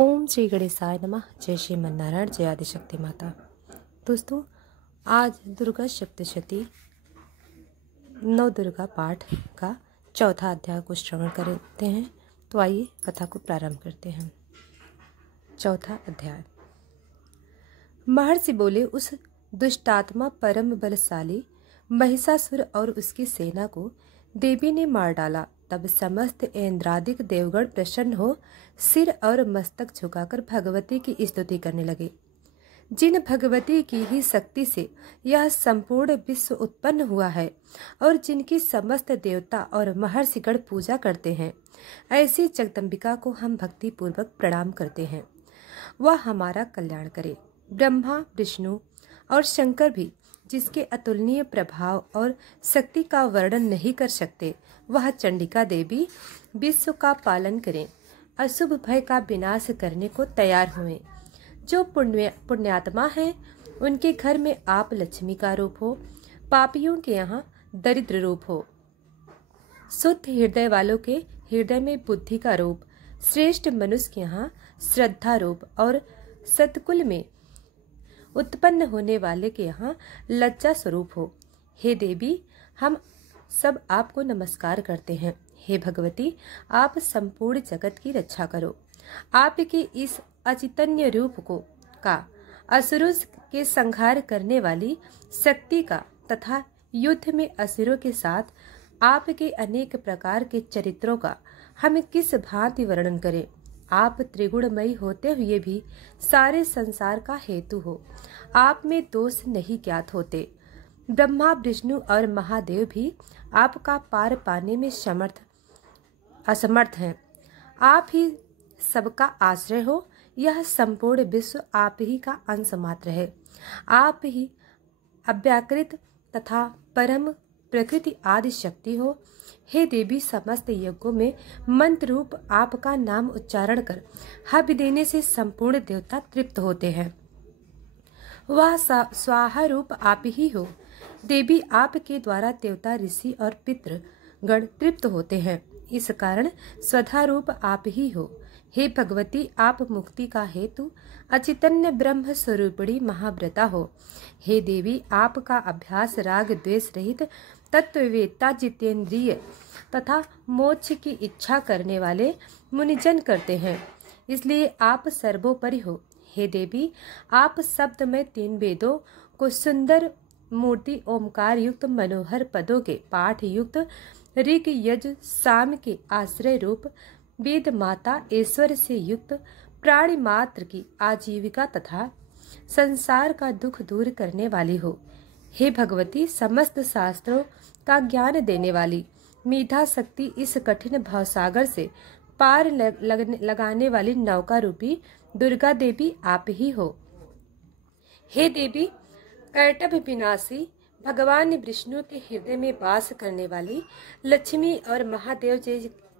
ओम श्री गणेशाय नमः। जय श्री मन्नारायण, जय आदिशक्ति माता। दोस्तों, आज दुर्गा सप्तशती नव दुर्गा पाठ का चौथा अध्याय को श्रवण करते हैं। तो आइए कथा को प्रारंभ करते हैं। चौथा अध्याय। महर्षि बोले, उस दुष्टात्मा परम बलशाली महिषासुर और उसकी सेना को देवी ने मार डाला। तब समस्त इंद्रादिक देवगण प्रसन्न हो सिर और मस्तक झुकाकर भगवती की स्तुति करने लगे। जिन भगवती की ही शक्ति से यह संपूर्ण विश्व उत्पन्न हुआ है और जिनकी समस्त देवता और महर्षिगण पूजा करते हैं, ऐसी जगदम्बिका को हम भक्ति पूर्वक प्रणाम करते हैं। वह हमारा कल्याण करे। ब्रह्मा, विष्णु और शंकर भी जिसके अतुलनीय प्रभाव और शक्ति का वर्णन नहीं कर सकते, वह चंडिका देवी विश्व का पालन करें, अशुभ भय का विनाश करने को तैयार हुए। जो पुण्यात्मा हैं, उनके घर में आप लक्ष्मी का रूप हो, पापियों के यहाँ दरिद्र रूप हो। शुद्ध हृदय वालों के हृदय में बुद्धि का रूप, श्रेष्ठ मनुष्य के यहाँ श्रद्धा रूप और सतकुल में उत्पन्न होने वाले के यहाँ लज्जा स्वरूप हो। हे देवी, हम सब आपको नमस्कार करते हैं। हे भगवती, आप संपूर्ण जगत की रक्षा करो। आपके इस अचितन्य रूप को का असुरों के संहार करने वाली शक्ति का तथा युद्ध में असुरों के साथ आपके अनेक प्रकार के चरित्रों का हम किस भांति वर्णन करें। आप त्रिगुणमयी होते हुए भी सारे संसार का हेतु हो। आप में दोष नहीं ज्ञात होते। ब्रह्मा, विष्णु और महादेव भी आपका पार पाने में असमर्थ हैं। आप ही सबका आश्रय हो। यह संपूर्ण विश्व आप ही का अंश मात्र है। आप ही अव्याकृत तथा परम प्रकृति आदि शक्ति हो। हे देवी, समस्त यज्ञों में मंत्र रूप आपका नाम उच्चारण कर हव्य देने से संपूर्ण देवता तृप्त होते हैं। वह स्वाहा रूप आप ही हो। देवी, आपके द्वारा देवता, ऋषि और पितृ गण तृप्त होते हैं। इस कारण स्वधा रूप आप ही हो। हे भगवती, आप मुक्ति का हेतु अचितन्य ब्रह्म स्वरूपिणी महाव्रता हो। हे देवी, आपका अभ्यास राग द्वेष रहित तत्ववेत्ता, जितेंद्रिय तथा मोक्ष की इच्छा करने वाले मुनिजन करते हैं, इसलिए आप सर्वोपरि हो। हे देवी, आप शब्द में 3 वेदों को सुंदर मूर्ति ओमकार युक्त मनोहर पदों के पाठ युक्त ऋग यज साम के आश्रय रूप वेद माता ईश्वर से युक्त प्राणी मात्र की आजीविका तथा संसार का दुख दूर करने वाली हो। हे भगवती, समस्त शास्त्रों का ज्ञान देने वाली मेधा शक्ति, इस कठिन भवसागर से पार लगाने वाली नौका रूपी दुर्गा देवी आप ही हो। हे देवी, कैटभ विनाशी भगवान विष्णु के हृदय में वास करने वाली लक्ष्मी और महादेव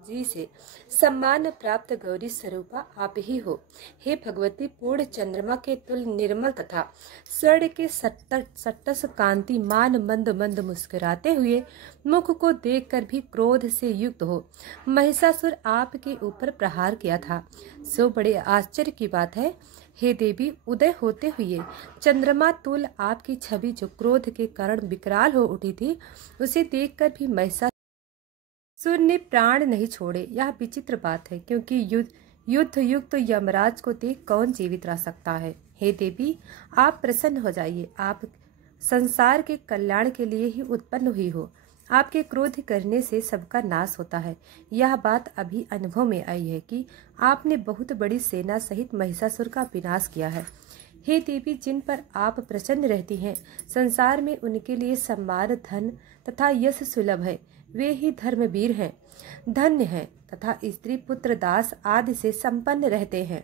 जी से सम्मान प्राप्त गौरी स्वरूपा आप ही हो। हे भगवती, पूर्ण चंद्रमा के तुल निर्मल तथा स्वर्ण के सट्टस कांतिमान मंद मंद मुस्कुराते हुए मुख को देखकर भी क्रोध से युक्त हो महिषासुर आपके ऊपर प्रहार किया था, सो बड़े आश्चर्य की बात है। हे देवी, उदय होते हुए चंद्रमा तुल आपकी छवि जो क्रोध के कारण विकराल हो उठी थी, उसे देखकर भी महिषासुर ने प्राण नहीं छोड़े। यह विचित्र बात है, क्योंकि युद्ध युक्त यमराज को देख कौन जीवित रह सकता है। हे देवी, आप प्रसन्न हो जाइए। आप संसार के कल्याण के लिए ही उत्पन्न हुई हो। आपके क्रोध करने से सबका नाश होता है। यह बात अभी अनुभव में आई है कि आपने बहुत बड़ी सेना सहित महिषासुर का विनाश किया है। हे देवी, जिन पर आप प्रसन्न रहती हैं, संसार में उनके लिए सम्मान, धन तथा यश सुलभ है। वे ही धर्मवीर हैं, धन्य हैं तथा स्त्री पुत्र दास आदि से संपन्न रहते हैं।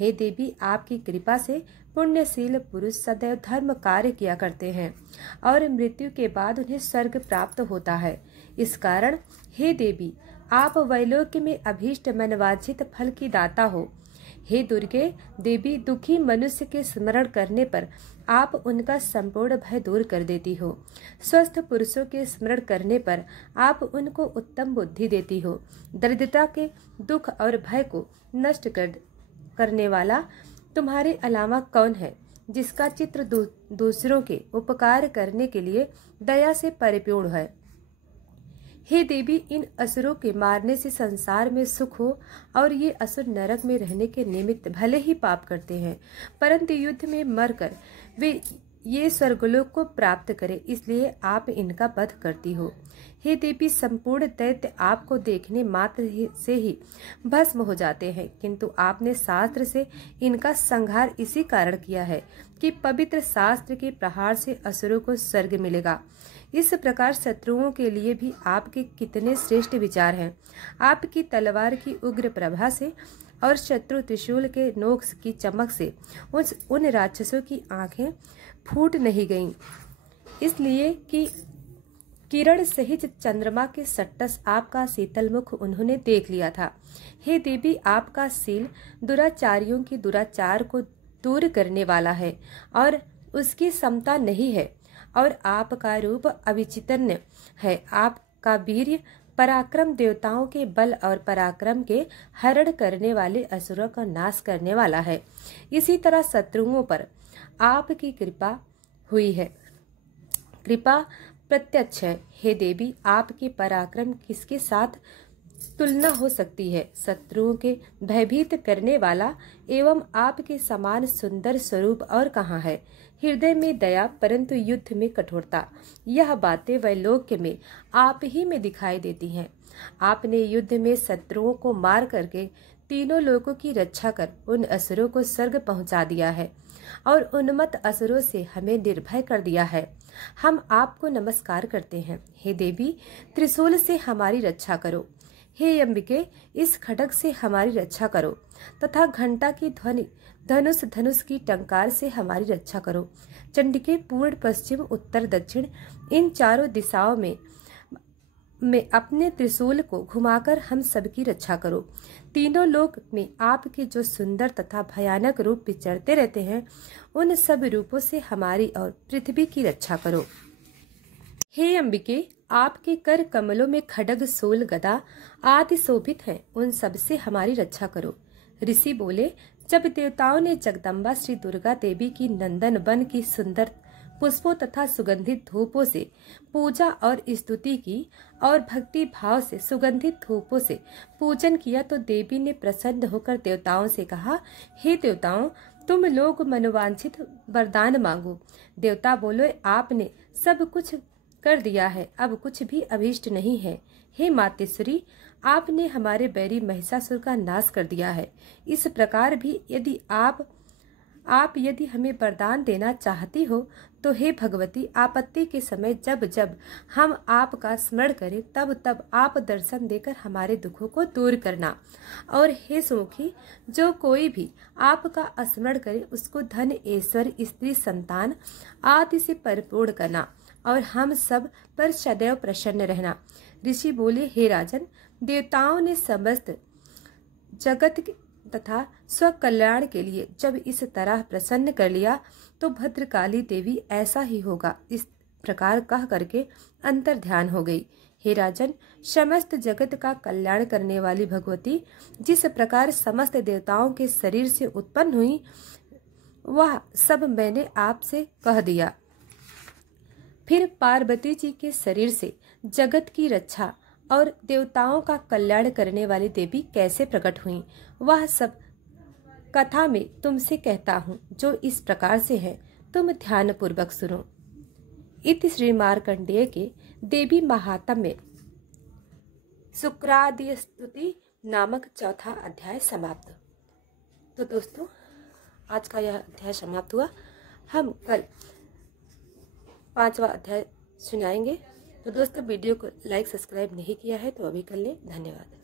हे देवी, आपकी कृपा से पुण्यशील पुरुष सदैव धर्म कार्य किया करते हैं और मृत्यु के बाद उन्हें स्वर्ग प्राप्त होता है। इस कारण हे देवी, आप वैलोक्य में अभीष्ट मनवांछित फल की दाता हो। हे दुर्गे देवी, दुखी मनुष्य के स्मरण करने पर आप उनका संपूर्ण भय दूर कर देती हो। स्वस्थ पुरुषों के स्मरण करने पर आप उनको उत्तम बुद्धि देती हो। दरिद्रता के दुख और भय को नष्ट कर करने वाला तुम्हारे अलावा कौन है, जिसका चित्र दूसरों के उपकार करने के लिए दया से परिपूर्ण है। हे देवी, इन असुरों के मारने से संसार में सुख हो और ये असुर नरक में रहने के निमित्त भले ही पाप करते हैं, परंतु युद्ध में मरकर वे ये स्वर्गलोक को प्राप्त करें, इसलिए आप इनका वध करती हो। हे देवी, संपूर्ण दैत्य आपको देखने मात्र से ही भस्म हो जाते हैं, किंतु आपने शास्त्र से इनका संहार इसी कारण किया है कि पवित्र शास्त्र के प्रहार से असुरों को स्वर्ग मिलेगा। इस प्रकार शत्रुओं के लिए भी आपके कितने श्रेष्ठ विचार हैं। आपकी तलवार की उग्र प्रभा से और शत्रु त्रिशूल के नोक की चमक से उन राक्षसों की आंखें फूट नहीं गईं, इसलिए कि किरण सहित चंद्रमा के सट्टस आपका शीतल मुख उन्होंने देख लिया था। हे देवी, आपका शील दुराचारियों की दुराचार को दूर करने वाला है और उसकी समता नहीं है, और आपका रूप अविचितन्य है। आपका वीर्य पराक्रम देवताओं के बल और पराक्रम के हरण करने वाले असुरों का नाश करने वाला है। इसी तरह शत्रुओं पर आपकी कृपा हुई है, कृपा प्रत्यक्ष है। हे देवी, आपके पराक्रम किसके साथ तुलना हो सकती है। शत्रुओं के भयभीत करने वाला एवं आपके समान सुंदर स्वरूप और कहाँ है। हृदय में दया परंतु युद्ध में कठोरता, यह बातें वैलोक्य में आप ही में दिखाई देती हैं। आपने युद्ध में शत्रुओं को मार करके तीनों लोकों की रक्षा कर उन असुरों को स्वर्ग पहुंचा दिया है और उन्मत्त असुरों से हमें निर्भय कर दिया है। हम आपको नमस्कार करते हैं। हे देवी, त्रिशूल से हमारी रक्षा करो। हे अंबिके, इस खड्ग से हमारी रक्षा करो तथा घंटा की ध्वनि धनुष की टंकार से हमारी रक्षा करो। चंडिके, पूर्व पश्चिम उत्तर दक्षिण इन चारों दिशाओं में अपने त्रिशूल को घुमाकर हम सबकी रक्षा करो। तीनों लोक में आपके जो सुंदर तथा भयानक रूप विचरते रहते हैं, उन सब रूपों से हमारी और पृथ्वी की रक्षा करो। हे अंबिके, आपके कर कमलों में खड्ग, शूल, गदा आदि शोभित हैं, उन सब से हमारी रक्षा करो। ऋषि बोले, जब देवताओं ने जगदम्बा श्री दुर्गा देवी की नंदन वन की सुंदर पुष्पों तथा सुगंधित धूपों से पूजा और स्तुति की और भक्ति भाव से सुगंधित धूपों से पूजन किया, तो देवी ने प्रसन्न होकर देवताओं से कहा, हे देवताओं, तुम लोग मनोवांछित वरदान मांगो। देवता बोले, आपने सब कुछ कर दिया है, अब कुछ भी अभीष्ट नहीं है। हे मातेश्वरी, आपने हमारे बैरी महिषासुर का नाश कर दिया है। इस प्रकार भी यदि आप यदि हमें वरदान देना चाहती हो, तो हे भगवती, आपत्ति के समय जब जब हम आपका स्मरण करें, तब तब आप दर्शन देकर हमारे दुखों को दूर करना। और हे सुमुखी, जो कोई भी आपका स्मरण करे, उसको धन, ऐश्वर्य, स्त्री, संतान आदि से परिपूर्ण करना और हम सब पर सदैव प्रसन्न रहना। ऋषि बोले, हे राजन, देवताओं ने समस्त जगत तथा स्वकल्याण के लिए जब इस तरह प्रसन्न कर लिया, तो भद्रकाली देवी ऐसा ही होगा। इस प्रकार कह करके अंतर ध्यान हो गई। हे राजन, समस्त जगत का कल्याण करने वाली भगवती जिस प्रकार समस्त देवताओं के शरीर से उत्पन्न हुई, वह सब मैंने आपसे कह दिया। फिर पार्वती जी के शरीर से जगत की रक्षा और देवताओं का कल्याण करने वाली देवी कैसे प्रकट हुई, वह सब कथा में तुमसे कहता हूँ, जो इस प्रकार से है, तुम ध्यान पूर्वक सुनो। इति श्री मार्कंडेय के देवी महात्म्य शुक्रादि स्तुति नामक चौथा अध्याय समाप्त। तो दोस्तों, आज का यह अध्याय समाप्त हुआ। हम कल 5वां अध्याय सुनाएंगे। तो दोस्तों, वीडियो को लाइक सब्सक्राइब नहीं किया है तो अभी कर लें। धन्यवाद।